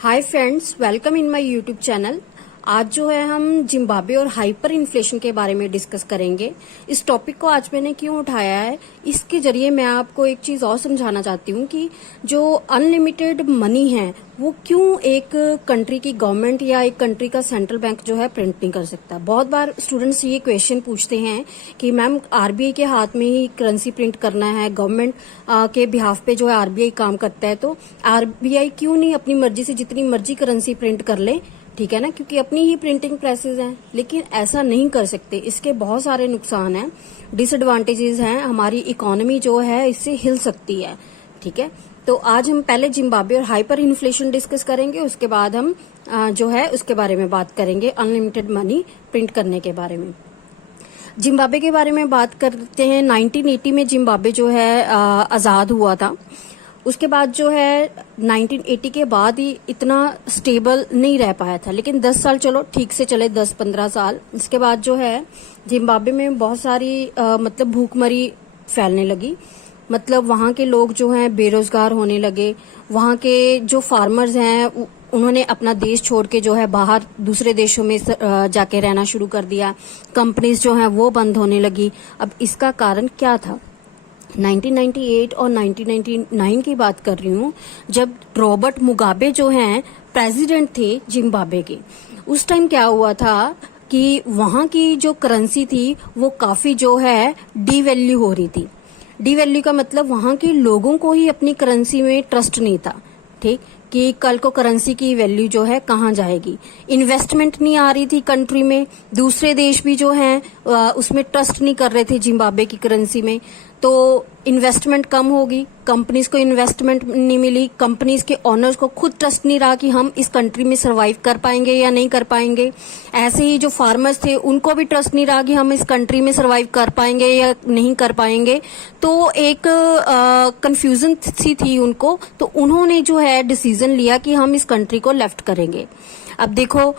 Hi friends, welcome in my YouTube channel. आज जो है हम जिम्बाब्वे और हाइपर इन्फ्लेशन के बारे में डिस्कस करेंगे। इस टॉपिक को आज मैंने क्यों उठाया है, इसके जरिए मैं आपको एक चीज और समझाना चाहती हूँ कि जो अनलिमिटेड मनी है वो क्यों एक कंट्री की गवर्नमेंट या एक कंट्री का सेंट्रल बैंक जो है प्रिंट नहीं कर सकता। बहुत बार स्टूडेंट्स ये क्वेश्चन पूछते हैं कि मैम आरबीआई के हाथ में ही करेंसी प्रिंट करना है, गवर्नमेंट के बिहाफ पे जो है आरबीआई काम करता है, तो आरबीआई क्यों नहीं अपनी मर्जी से जितनी मर्जी करेंसी प्रिंट कर ले, ठीक है ना, क्योंकि अपनी ही प्रिंटिंग प्रेसेस हैं। लेकिन ऐसा नहीं कर सकते, इसके बहुत सारे नुकसान हैं, डिसएडवांटेजेस हैं, हमारी इकोनॉमी जो है इससे हिल सकती है। ठीक है, तो आज हम पहले जिम्बाब्वे और हाइपर इन्फ्लेशन डिस्कस करेंगे, उसके बाद हम जो है उसके बारे में बात करेंगे, अनलिमिटेड मनी प्रिंट करने के बारे में। जिम्बाब्वे के बारे में बात करते हैं। 1980 में जिम्बाब्वे जो है आजाद हुआ था। उसके बाद जो है 1980 के बाद ही इतना स्टेबल नहीं रह पाया था, लेकिन 10 साल चलो ठीक से चले, 10-15 साल। इसके बाद जो है जिम्बाब्वे में बहुत सारी मतलब भूखमरी फैलने लगी। मतलब वहाँ के लोग जो हैं बेरोजगार होने लगे। वहाँ के जो फार्मर्स हैं उन्होंने अपना देश छोड़ के जो है बाहर दूसरे देशों में जाके रहना शुरू कर दिया। कंपनीज जो हैं वो बंद होने लगी। अब इसका कारण क्या था? 1998 और 1999 की बात कर रही हूँ, जब रॉबर्ट मुगाबे जो हैं प्रेसिडेंट थे जिम्बाब्वे के। उस टाइम क्या हुआ था कि वहाँ की जो करेंसी थी वो काफी जो है डीवैल्यू हो रही थी। डीवैल्यू का मतलब वहाँ के लोगों को ही अपनी करेंसी में ट्रस्ट नहीं था, ठीक, कि कल को करेंसी की वैल्यू जो है कहाँ जाएगी। इन्वेस्टमेंट नहीं आ रही थी कंट्री में। दूसरे देश भी जो हैं उसमें ट्रस्ट नहीं कर रहे थे जिम्बाब्वे की करेंसी में, तो इन्वेस्टमेंट कम होगी, कंपनीज को इन्वेस्टमेंट नहीं मिली, कंपनीज के ओनर्स को खुद ट्रस्ट नहीं रहा कि हम इस कंट्री में सरवाइव कर पाएंगे या नहीं कर पाएंगे। ऐसे ही जो फार्मर्स थे उनको भी ट्रस्ट नहीं रहा कि हम इस कंट्री में सरवाइव कर पाएंगे या नहीं कर पाएंगे। तो एक कंफ्यूजन सी थी उनको, तो उन्होंने जो है डिसीजन लिया कि हम इस कंट्री को लेफ्ट करेंगे। अब देखो,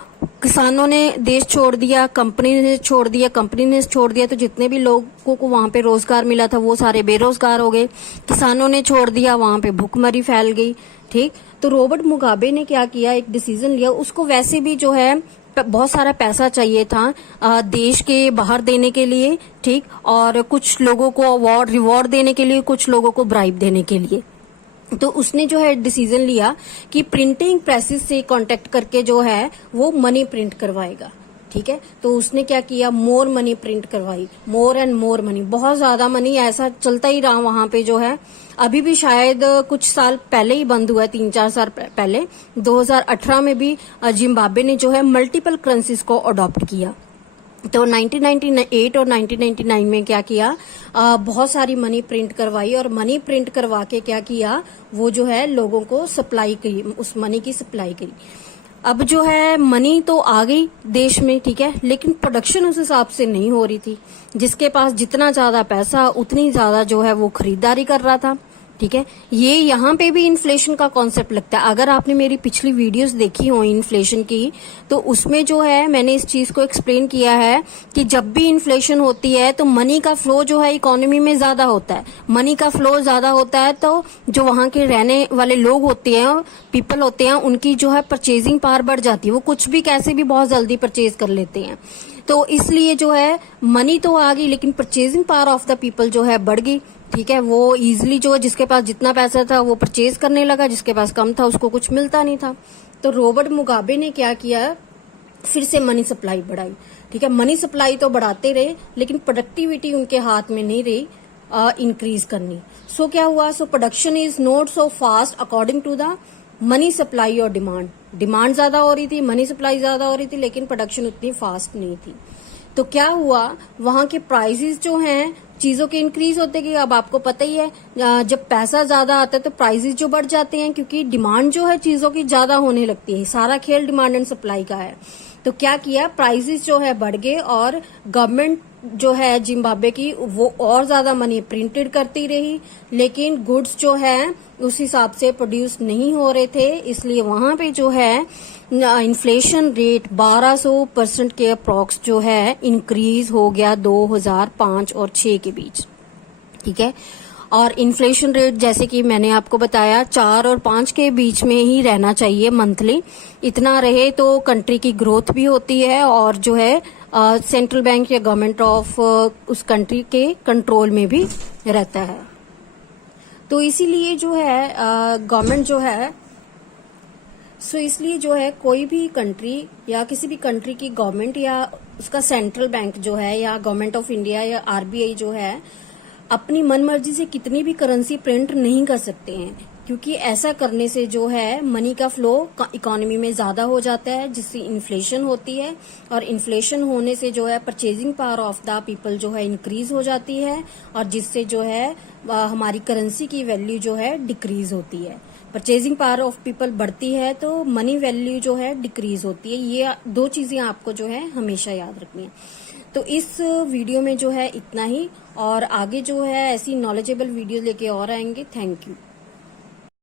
किसानों ने देश छोड़ दिया, कंपनी ने छोड़ दिया, तो जितने भी लोगों को वहां पे रोजगार मिला था वो सारे बेरोजगार हो गए। किसानों ने छोड़ दिया, वहां पे भूखमरी फैल गई। ठीक, तो रॉबर्ट मुगाबे ने क्या किया, एक डिसीजन लिया। उसको वैसे भी जो है बहुत सारा पैसा चाहिए था देश के बाहर देने के लिए, ठीक, और कुछ लोगों को अवार्ड रिवॉर्ड देने के लिए, कुछ लोगों को ब्राइब देने के लिए। तो उसने जो है डिसीजन लिया कि प्रिंटिंग प्रेसेस से कांटेक्ट करके जो है वो मनी प्रिंट करवाएगा। ठीक है, तो उसने क्या किया, मोर मनी प्रिंट करवाई, मोर एंड मोर मनी, बहुत ज्यादा मनी। ऐसा चलता ही रहा वहां पे जो है। अभी भी शायद कुछ साल पहले ही बंद हुआ है, 3-4 साल पहले 2018 में भी जिम्बाब्वे ने जो है मल्टीपल करेंसीज को अडॉप्ट किया। तो 1998 और 1999 में क्या किया, बहुत सारी मनी प्रिंट करवाई, और मनी प्रिंट करवा के क्या किया, वो जो है लोगों को सप्लाई करी, उस मनी की सप्लाई करी। अब जो है मनी तो आ गई देश में, ठीक है, लेकिन प्रोडक्शन उस हिसाब से नहीं हो रही थी। जिसके पास जितना ज्यादा पैसा उतनी ज्यादा जो है वो खरीदारी कर रहा था। ठीक है, ये यहाँ पे भी इन्फ्लेशन का कॉन्सेप्ट लगता है। अगर आपने मेरी पिछली वीडियोस देखी हो इन्फ्लेशन की, तो उसमें जो है मैंने इस चीज को एक्सप्लेन किया है कि जब भी इन्फ्लेशन होती है तो मनी का फ्लो जो है इकोनॉमी में ज्यादा होता है। मनी का फ्लो ज्यादा होता है तो जो वहां के रहने वाले लोग होते हैं, पीपल होते हैं, उनकी जो है परचेजिंग पावर बढ़ जाती है। वो कुछ भी कैसे भी बहुत जल्दी परचेज कर लेते हैं। तो इसलिए जो है मनी तो आ गई, लेकिन purchasing power of the people जो है बढ़ गई। ठीक है, वो इजीली जो है जिसके पास जितना पैसा था वो परचेज करने लगा, जिसके पास कम था उसको कुछ मिलता नहीं था। तो रॉबर्ट मुगाबे ने क्या किया, फिर से मनी सप्लाई बढ़ाई। ठीक है, मनी सप्लाई तो बढ़ाते रहे, लेकिन प्रोडक्टिविटी उनके हाथ में नहीं रही इंक्रीज करनी। सो क्या हुआ, so production is not so fast according to the money supply और डिमांड। डिमांड ज्यादा हो रही थी, मनी सप्लाई ज्यादा हो रही थी, लेकिन प्रोडक्शन उतनी फास्ट नहीं थी। तो क्या हुआ, वहां के प्राइसेस जो हैं चीजों के इंक्रीज होते गए। अब आपको पता ही है जब पैसा ज्यादा आता है तो प्राइसेस जो बढ़ जाते हैं, क्योंकि डिमांड जो है चीजों की ज्यादा होने लगती है। सारा खेल डिमांड एंड सप्लाई का है। तो क्या किया, प्राइसेस जो है बढ़ गए, और गवर्नमेंट जो है जिम्बाब्वे की वो और ज्यादा मनी प्रिंटेड करती रही, लेकिन गुड्स जो है उस हिसाब से प्रोड्यूस नहीं हो रहे थे। इसलिए वहां पे जो है इन्फ्लेशन रेट 1200% के अप्रॉक्स जो है इंक्रीज हो गया 2005 और 6 के बीच। ठीक है, और इन्फ्लेशन रेट जैसे कि मैंने आपको बताया 4 और 5 के बीच में ही रहना चाहिए मंथली। इतना रहे तो कंट्री की ग्रोथ भी होती है और जो है सेंट्रल बैंक या गवर्नमेंट ऑफ उस कंट्री के कंट्रोल में भी रहता है। तो इसीलिए जो है गवर्नमेंट जो है इसलिए जो है कोई भी कंट्री या किसी भी कंट्री की गवर्नमेंट या उसका सेंट्रल बैंक जो है या गवर्नमेंट ऑफ इंडिया या आरबीआई जो है अपनी मनमर्जी से कितनी भी करेंसी प्रिंट नहीं कर सकते हैं, क्योंकि ऐसा करने से जो है मनी का फ्लो इकोनॉमी में ज्यादा हो जाता है, जिससे इन्फ्लेशन होती है और इन्फ्लेशन होने से जो है purchasing power of the people जो है इंक्रीज हो जाती है और जिससे जो है हमारी करेंसी की वैल्यू जो है डिक्रीज होती है। परचेजिंग पावर ऑफ पीपल बढ़ती है तो मनी वैल्यू जो है डिक्रीज होती है। ये 2 चीजें आपको जो है हमेशा याद रखनी है। तो इस वीडियो में जो है इतना ही, और आगे जो है ऐसी नॉलेजेबल वीडियो लेके और आएंगे। Thank you.